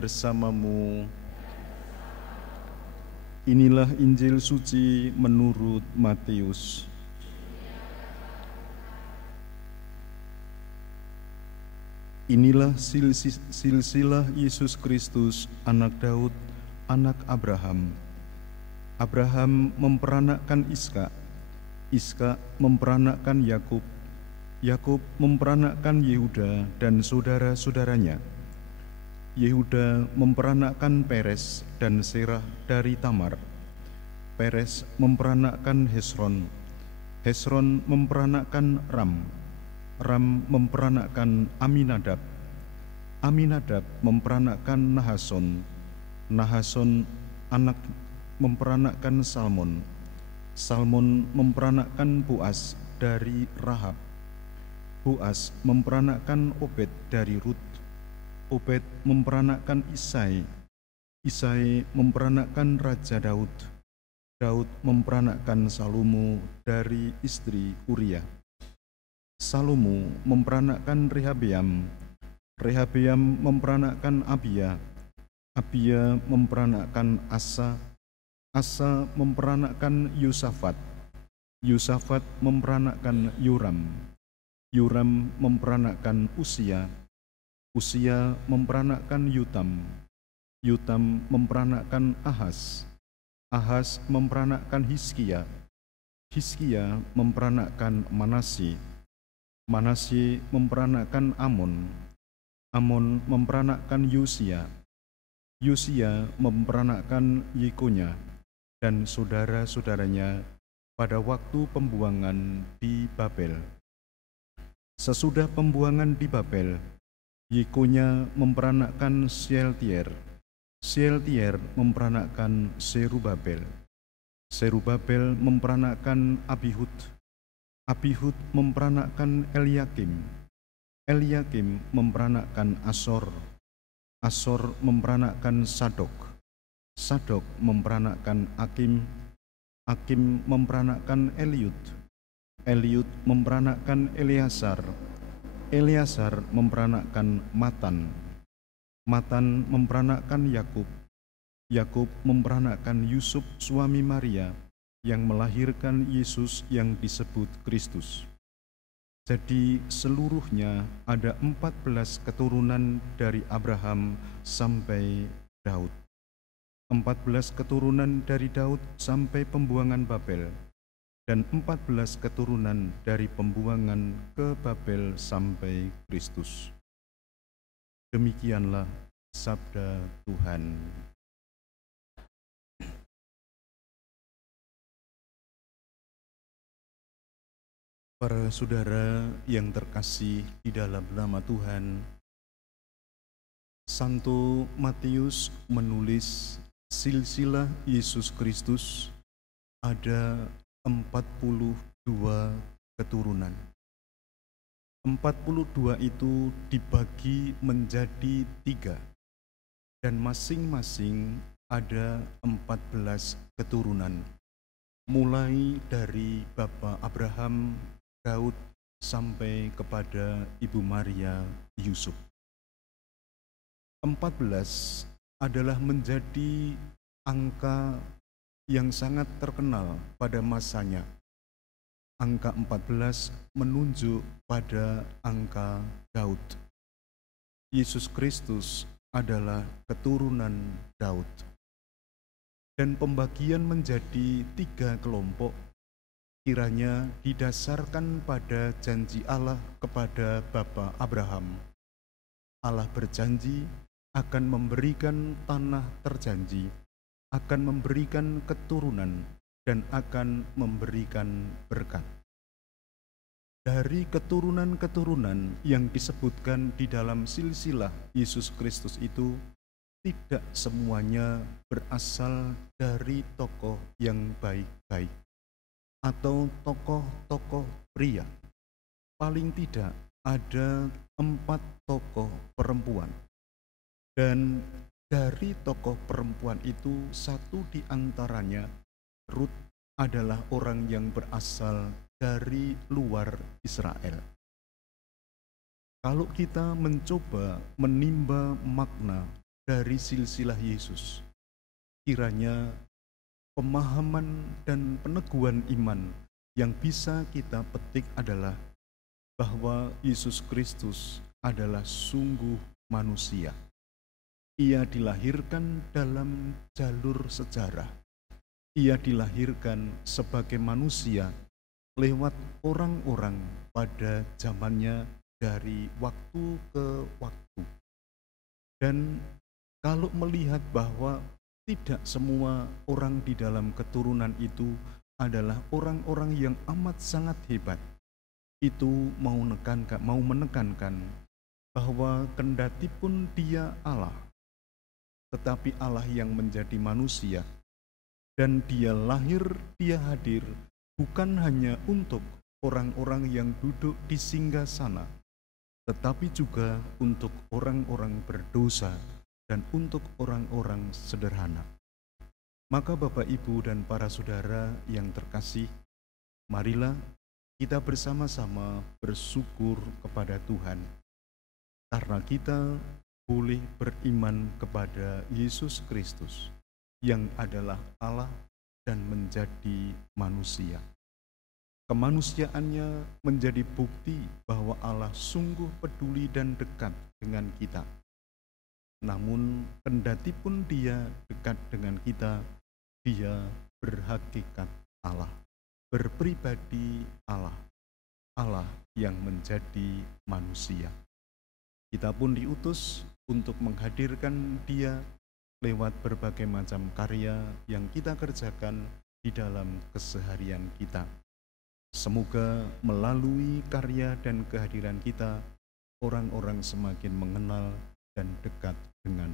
bersamamu. Inilah Injil suci menurut Matius. Inilah silsilah Yesus Kristus, anak Daud, anak Abraham. Abraham memperanakkan Ishak, Ishak memperanakkan Yakub, Yakub memperanakkan Yehuda dan saudara-saudaranya. Yehuda memperanakkan Peres dan Serah dari Tamar. Peres memperanakkan Hesron, Hesron memperanakkan Ram, Ram memperanakkan Aminadab, Aminadab memperanakkan Nahason, Nahason memperanakkan Salmon, Salmon memperanakkan Boas dari Rahab, Boas memperanakkan Obed dari Rut, Obed memperanakkan Isai, Isai memperanakkan Raja Daud, Daud memperanakkan Salomo dari istri Uria, Salomo memperanakkan Rehabeam, Rehabeam memperanakkan Abia, Abia memperanakkan Asa, Asa memperanakkan Yosafat, Yosafat memperanakkan Yoram, Yoram memperanakkan Usia, Usia memperanakkan Yotam, Yotam memperanakkan Ahaz, Ahaz memperanakkan Hizkia, Hizkia memperanakkan Manasye, Manasye memperanakkan Amon, Amon memperanakkan Yosia, Yosia memperanakkan Yekonya dan saudara-saudaranya pada waktu pembuangan di Babel. Sesudah pembuangan di Babel, Yekonya memperanakkan Shealtiel, Shealtiel memperanakkan Zerubabel, Zerubabel memperanakkan Abihud, Abihud memperanakkan Eliakim, Eliakim memperanakkan Asor, Asor memperanakkan Sadok, Sadok memperanakkan Akim, Akim memperanakkan Eliud, Eliud memperanakkan Eleazar, Eleazar memperanakkan Matan, Matan memperanakkan Yakub, Yakub memperanakkan Yusuf suami Maria yang melahirkan Yesus yang disebut Kristus. Jadi seluruhnya ada 14 keturunan dari Abraham sampai Daud, 14 keturunan dari Daud sampai pembuangan Babel, dan 14 keturunan dari pembuangan ke Babel sampai Kristus. Demikianlah sabda Tuhan. Para saudara yang terkasih di dalam nama Tuhan, Santo Matius menulis silsilah Yesus Kristus ada 42 keturunan. 42 itu dibagi menjadi 3 dan masing-masing ada 14 keturunan, mulai dari Bapa Abraham, Daud, sampai kepada Ibu Maria, Yusuf. 14 adalah menjadi angka yang sangat terkenal pada masanya. Angka 14 menunjuk pada angka Daud. Yesus Kristus adalah keturunan Daud. Dan pembagian menjadi 3 kelompok kiranya didasarkan pada janji Allah kepada Bapa Abraham. Allah berjanji akan memberikan tanah terjanji, akan memberikan keturunan, dan akan memberikan berkat. Dari keturunan-keturunan yang disebutkan di dalam silsilah Yesus Kristus itu, tidak semuanya berasal dari tokoh yang baik-baik atau tokoh-tokoh pria. Paling tidak ada 4 tokoh perempuan. Dan dari tokoh perempuan itu, satu di antaranya, Rut, adalah orang yang berasal dari luar Israel. Kalau kita mencoba menimba makna dari silsilah Yesus. Kiranya pemahaman dan peneguhan iman yang bisa kita petik adalah bahwa Yesus Kristus adalah sungguh manusia. Ia dilahirkan dalam jalur sejarah. Ia dilahirkan sebagai manusia lewat orang-orang pada zamannya dari waktu ke waktu. Dan kalau melihat bahwa tidak semua orang di dalam keturunan itu adalah orang-orang yang amat sangat hebat, itu mau menekankan bahwa kendati pun dia Allah, tetapi Allah yang menjadi manusia, dan dia lahir, dia hadir bukan hanya untuk orang-orang yang duduk di singgasana, tetapi juga untuk orang-orang berdosa dan untuk orang-orang sederhana. Maka Bapak, Ibu, dan para saudara yang terkasih, marilah kita bersama-sama bersyukur kepada Tuhan karena kita boleh beriman kepada Yesus Kristus yang adalah Allah dan menjadi manusia. Kemanusiaannya menjadi bukti bahwa Allah sungguh peduli dan dekat dengan kita. Namun kendati pun dia dekat dengan kita, dia berhakikat Allah, berpribadi Allah, Allah yang menjadi manusia. Kita pun diutus untuk menghadirkan dia lewat berbagai macam karya yang kita kerjakan di dalam keseharian kita. Semoga melalui karya dan kehadiran kita, orang-orang semakin mengenal dan dekat dengan